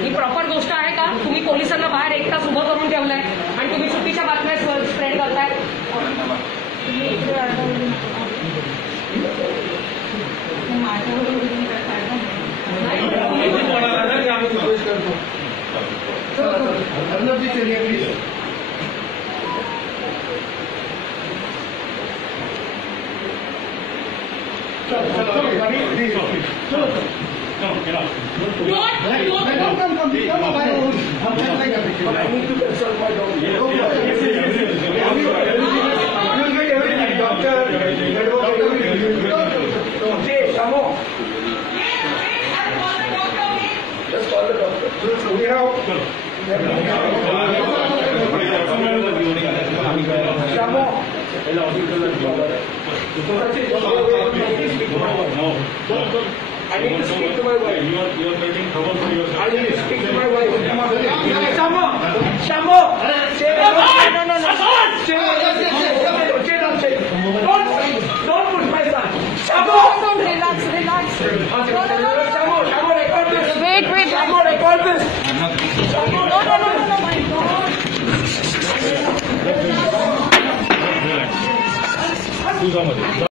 ही proper गोष्ट आहे का? तुम्ही पोलिसांना बाहेर एक तास उभं करून ठेवलंय आणि तुम्ही चुकीच्या बातम्या स्प्रेड करताय. I need to speak to my wife. You are getting trouble for yourself. I need to speak to my wife. Shamo! Shamo! Don't push my son. Shamo! Relax. Shamo, record this. Wait. Shamo, record this. No, my God.